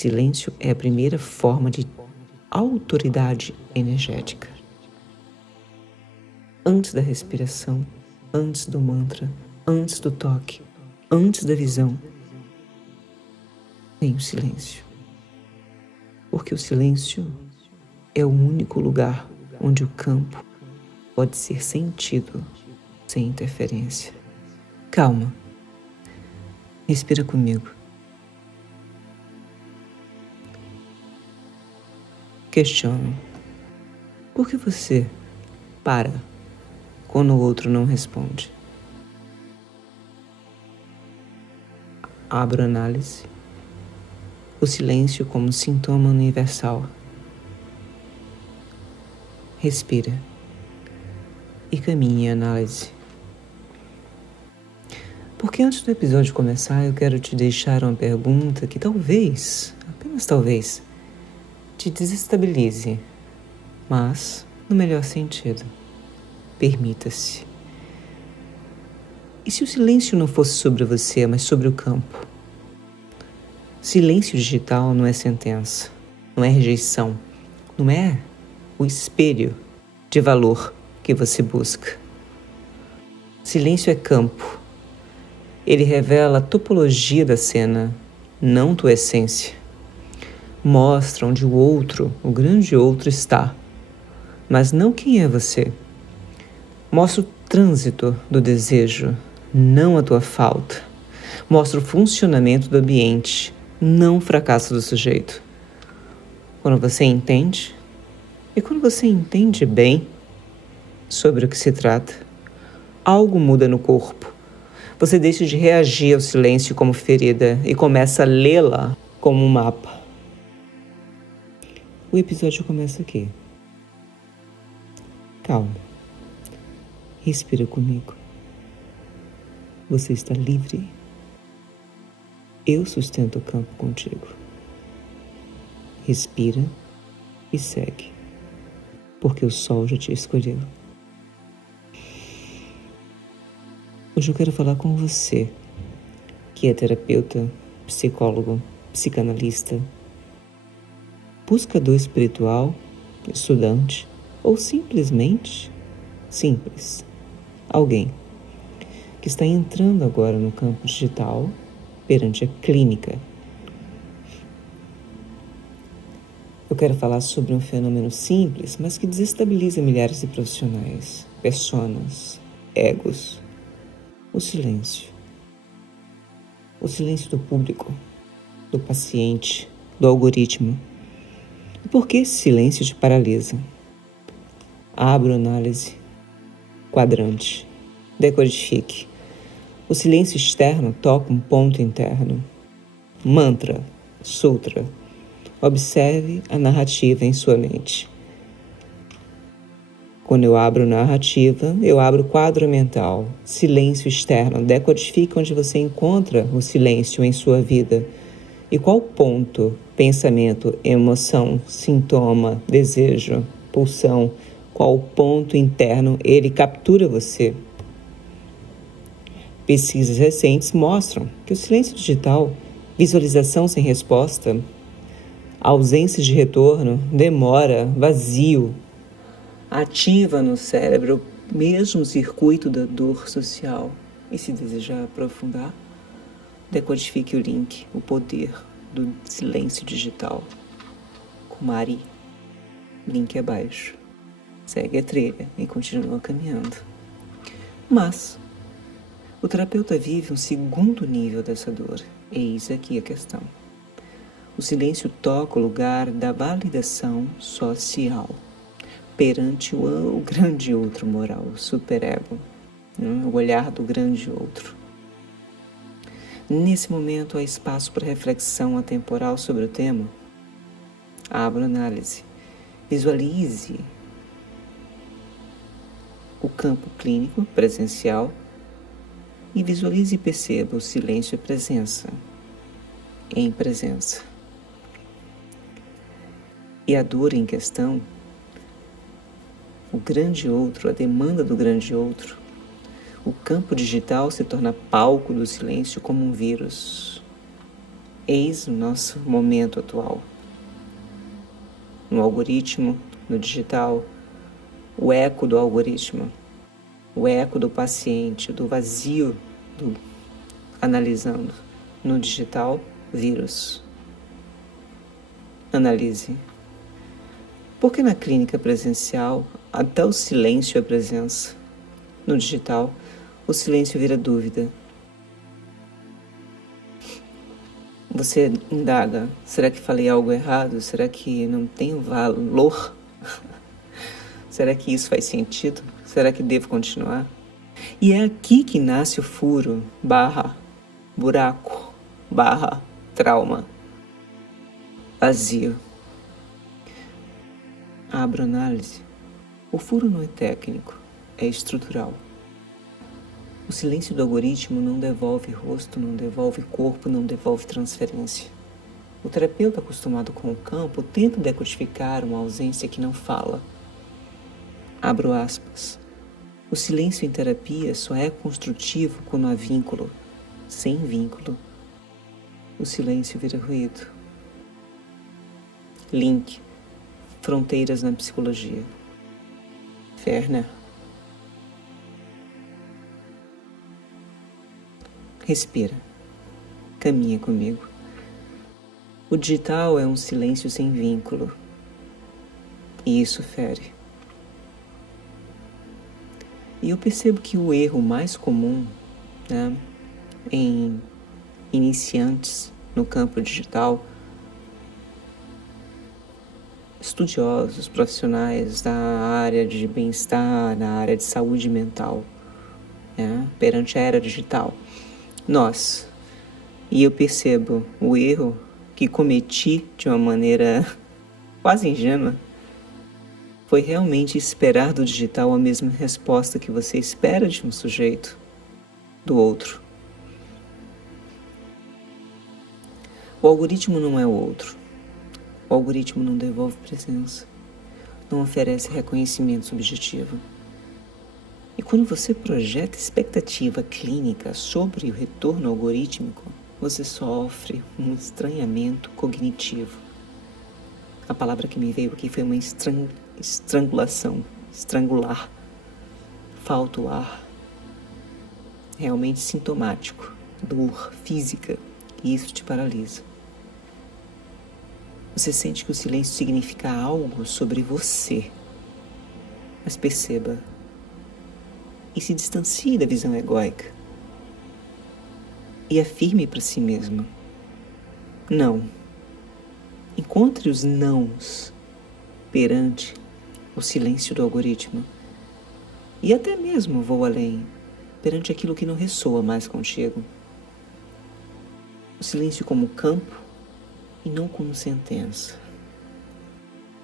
Silêncio é a primeira forma de autoridade energética. Antes da respiração, antes do mantra, antes do toque, antes da visão, tem o silêncio. Porque o silêncio é o único lugar onde o campo pode ser sentido sem interferência. Calma. Respira comigo. Questione. Por que você para quando o outro não responde? Abra análise. O silêncio como sintoma universal. Respira e caminhe em análise. Porque antes do episódio começar, eu quero te deixar uma pergunta que talvez, apenas talvez, te desestabilize, mas no melhor sentido. Permita-se. E se o silêncio não fosse sobre você, mas sobre o campo? Silêncio digital não é sentença, não é rejeição, não é o espelho de valor que você busca. Silêncio é campo. Ele revela a topologia da cena, não tua essência. Mostra onde o outro, o grande outro, está, mas não quem é você. Mostra o trânsito do desejo, não a tua falta. Mostra o funcionamento do ambiente, não o fracasso do sujeito. Quando você entende, e quando você entende bem sobre o que se trata, algo muda no corpo. Você deixa de reagir ao silêncio como ferida e começa a lê-la como um mapa. O episódio começa aqui. Calma. Respira comigo. Você está livre. Eu sustento o campo contigo. Respira e segue, porque o sol já te escolheu. Hoje eu quero falar com você, que é terapeuta, psicólogo, psicanalista, buscador espiritual, estudante ou simplesmente simples. Alguém que está entrando agora no campo digital perante a clínica. Eu quero falar sobre um fenômeno simples, mas que desestabiliza milhares de profissionais, personas, egos. O silêncio. O silêncio do público, do paciente, do algoritmo. E por que esse silêncio te paralisa? Abra análise. Quadrante. Decodifique. O silêncio externo toca um ponto interno. Mantra, sutra. Observe a narrativa em sua mente. Quando eu abro narrativa, eu abro quadro mental, silêncio externo. Decodifique onde você encontra o silêncio em sua vida. E qual ponto, pensamento, emoção, sintoma, desejo, pulsão, qual ponto interno ele captura você? Pesquisas recentes mostram que o silêncio digital, visualização sem resposta, ausência de retorno, demora, vazio, ativa no cérebro o mesmo circuito da dor social. E se desejar aprofundar, decodifique o link, o poder do silêncio digital. Com Mari, link abaixo. Segue a trilha e continua caminhando. Mas o terapeuta vive um segundo nível dessa dor. Eis aqui a questão. O silêncio toca o lugar da validação social perante o grande outro moral, o superego, o olhar do grande outro. Nesse momento há espaço para reflexão atemporal sobre o tema. Abra análise. Visualize o campo clínico presencial e visualize e perceba o silêncio e presença, em presença. E a dor em questão, o grande outro, a demanda do grande outro, o campo digital se torna palco do silêncio como um vírus. Eis o nosso momento atual. No algoritmo, no digital, o eco do algoritmo, o eco do paciente, do vazio do analisando. No digital, vírus. Analise. Porque na clínica presencial, até o silêncio é presença. No digital, o silêncio vira dúvida. Você indaga, será que falei algo errado? Será que não tem valor? Será que isso faz sentido? Será que devo continuar? E é aqui que nasce o furo, buraco, trauma, vazio. Abro análise. O furo não é técnico, é estrutural. O silêncio do algoritmo não devolve rosto, não devolve corpo, não devolve transferência. O terapeuta acostumado com o campo tenta decodificar uma ausência que não fala. Abro aspas. O silêncio em terapia só é construtivo quando há vínculo. Sem vínculo, o silêncio vira ruído. Link. Fronteiras na psicologia. Ferner. Respira. Caminha comigo. O digital é um silêncio sem vínculo. E isso fere. E eu percebo que o erro mais comum, né, em iniciantes no campo digital, estudiosos, profissionais da área de bem-estar, na área de saúde mental, né, perante a era digital. E eu percebo o erro que cometi de uma maneira quase ingênua, foi realmente esperar do digital a mesma resposta que você espera de um sujeito, do outro. O algoritmo não é o outro. O algoritmo não devolve presença, não oferece reconhecimento subjetivo. E quando você projeta expectativa clínica sobre o retorno algorítmico, você sofre um estranhamento cognitivo. A palavra que me veio aqui foi uma estrangulação, estrangular. Falta o ar. Realmente sintomático, dor física, e isso te paralisa. Você sente que o silêncio significa algo sobre você. Mas perceba, e se distancie da visão egóica. E afirme para si mesmo: não. Encontre os nãos perante o silêncio do algoritmo. E até mesmo vou além, perante aquilo que não ressoa mais contigo. O silêncio como campo e não como sentença.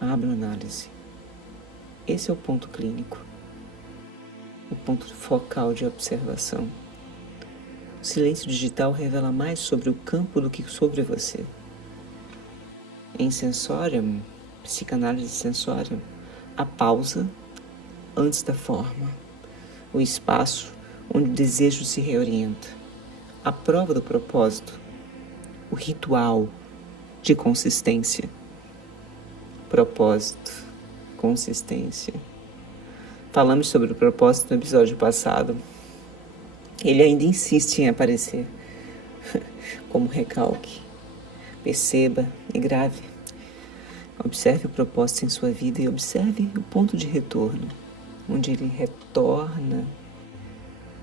Abra análise. Esse é o ponto clínico, o ponto focal de observação. O silêncio digital revela mais sobre o campo do que sobre você. Em Sensorium, psicanálise Sensorium, a pausa antes da forma, o espaço onde o desejo se reorienta, a prova do propósito, o ritual de consistência. Propósito, consistência. Falamos sobre o propósito no episódio passado. Ele ainda insiste em aparecer como recalque. Perceba e grave. Observe o propósito em sua vida e observe o ponto de retorno, onde ele retorna,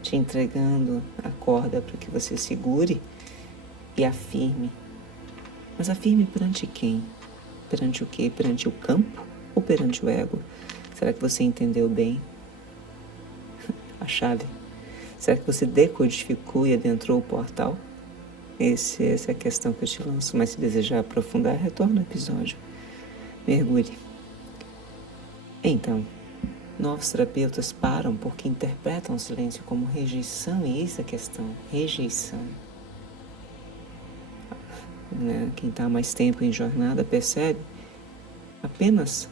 te entregando a corda para que você segure e afirme. Mas afirme perante quem? Perante o quê? Perante o campo ou perante o ego? Será que você entendeu bem a chave? Será que você decodificou e adentrou o portal? Essa é a questão que eu te lanço, mas se desejar aprofundar, retorna ao episódio. Mergulhe. Então, novos terapeutas param porque interpretam o silêncio como rejeição, e essa é a questão, rejeição. Quem está há mais tempo em jornada percebe apenas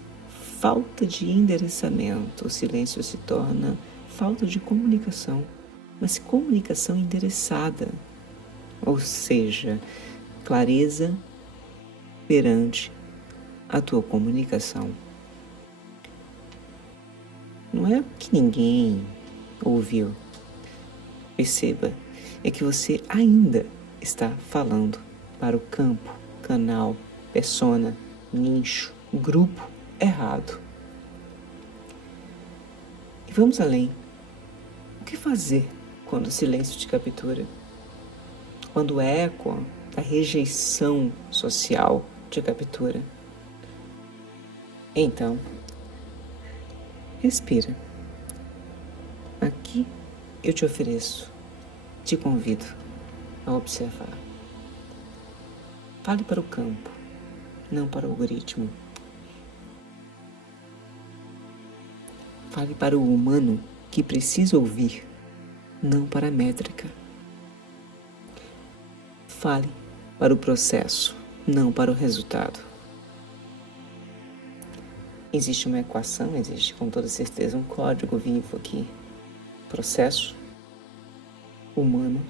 falta de endereçamento. O silêncio se torna falta de comunicação, mas comunicação endereçada. Ou seja, clareza perante a tua comunicação. Não é que ninguém ouviu. Perceba, é que você ainda está falando para o campo, canal, persona, nicho, grupo errado. E vamos além. O que fazer quando o silêncio te captura? Quando o eco da rejeição social te captura? Então, respira. Aqui eu te ofereço, te convido a observar. Fale para o campo, não para o algoritmo. Fale para o humano que precisa ouvir, não para a métrica. Fale para o processo, não para o resultado. Existe uma equação, existe com toda certeza um código vivo aqui. Processo, humano,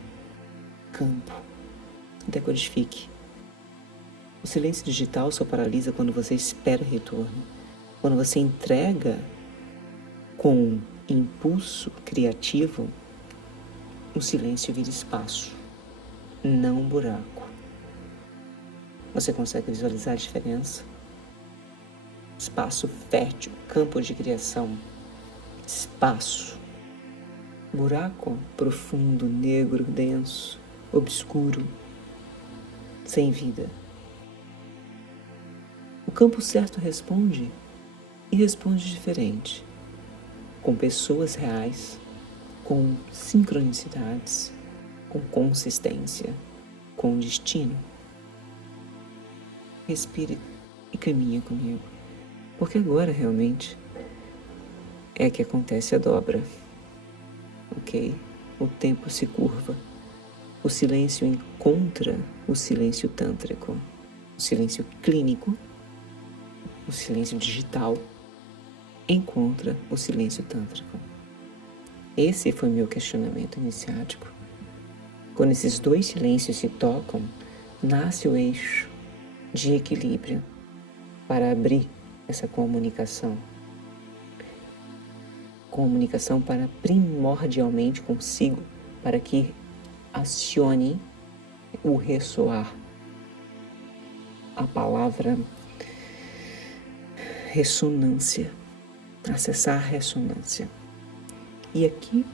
campo. Decodifique. O silêncio digital só paralisa quando você espera retorno. Quando você entrega com impulso criativo, o silêncio vira espaço, não buraco. Você consegue visualizar a diferença? Espaço fértil, campo de criação. Espaço. Buraco profundo, negro, denso, obscuro, sem vida. O campo certo responde, e responde diferente, com pessoas reais, com sincronicidades, com consistência, com destino. Respire e caminha comigo, porque agora realmente é que acontece a dobra. Ok? O tempo se curva. O silêncio encontra o silêncio tântrico, o silêncio clínico, o silêncio digital encontra o silêncio tântrico. Esse foi meu questionamento iniciático. Quando esses dois silêncios se tocam, nasce o eixo de equilíbrio para abrir essa comunicação. Comunicação para primordialmente consigo, para que acione o ressoar. A palavra ressonância, acessar a ressonância. E aqui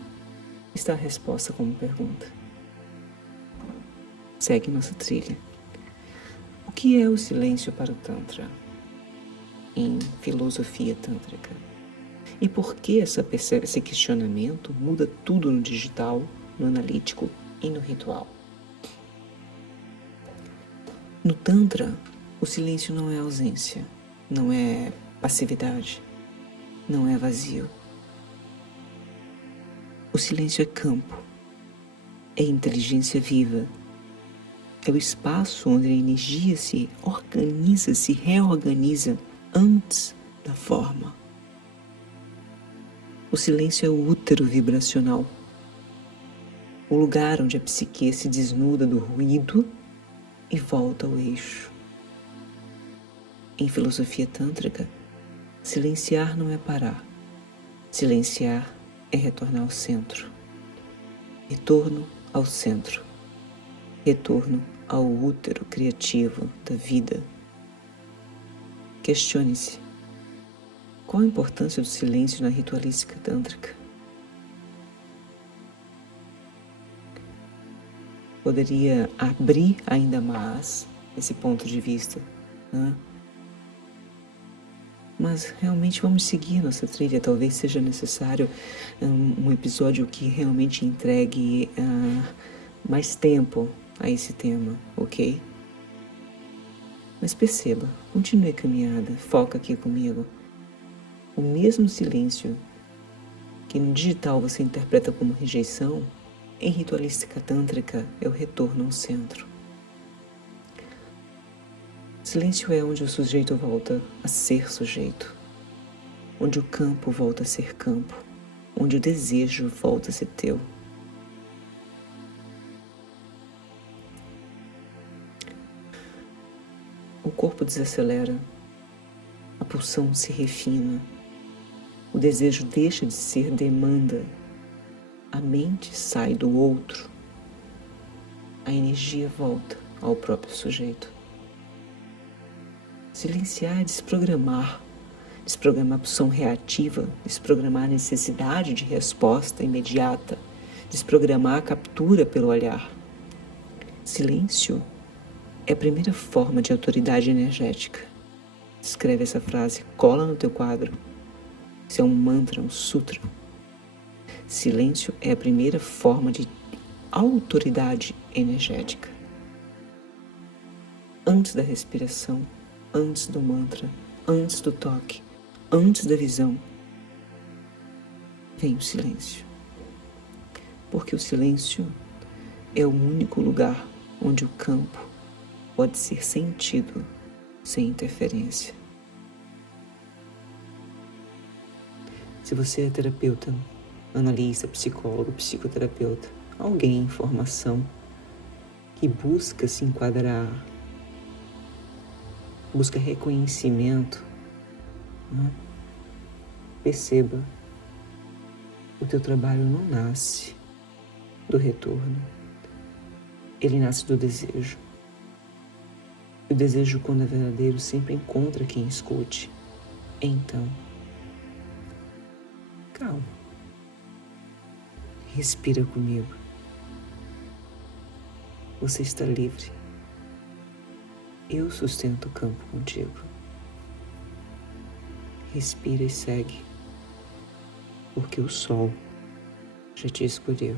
está a resposta como pergunta. Segue nossa trilha. O que é o silêncio para o Tantra? Em filosofia tântrica. E por que esse questionamento muda tudo no digital, no analítico e no ritual? No Tantra, o silêncio não é ausência, não é passividade, não é vazio. O silêncio é campo, é inteligência viva, é o espaço onde a energia se organiza, se reorganiza antes da forma. O silêncio é o útero vibracional, o lugar onde a psique se desnuda do ruído e volta ao eixo. Em filosofia tântrica, silenciar não é parar, silenciar é retornar ao centro. Retorno ao centro, retorno ao útero criativo da vida. Questione-se. Qual a importância do silêncio na ritualística tântrica? Poderia abrir ainda mais esse ponto de vista, né? Mas realmente vamos seguir nossa trilha. Talvez seja necessário um episódio que realmente entregue mais tempo a esse tema, ok? Mas perceba, continue a caminhada, foca aqui comigo. O mesmo silêncio que no digital você interpreta como rejeição, em ritualística tântrica é o retorno ao centro. Silêncio é onde o sujeito volta a ser sujeito, onde o campo volta a ser campo, onde o desejo volta a ser teu. corpo desacelera, a pulsão se refina, o desejo deixa de ser demanda, a mente sai do outro, a energia volta ao próprio sujeito. Silenciar é desprogramar a pulsão reativa, desprogramar a necessidade de resposta imediata, desprogramar a captura pelo olhar. Silêncio é a primeira forma de autoridade energética. Escreve essa frase, cola no teu quadro. Isso é um mantra, um sutra. Silêncio é a primeira forma de autoridade energética. Antes da respiração, antes do mantra, antes do toque, antes da visão, vem o silêncio. Porque o silêncio é o único lugar onde o campo pode ser sentido sem interferência. Se você é terapeuta, analista, psicólogo, psicoterapeuta, alguém em formação que busca se enquadrar, busca reconhecimento, né? Perceba, o teu trabalho não nasce do retorno, ele nasce do desejo. O desejo, quando é verdadeiro, sempre encontra quem escute. Então, calma. Respira comigo. Você está livre. Eu sustento o campo contigo. Respira e segue, porque o sol já te escolheu.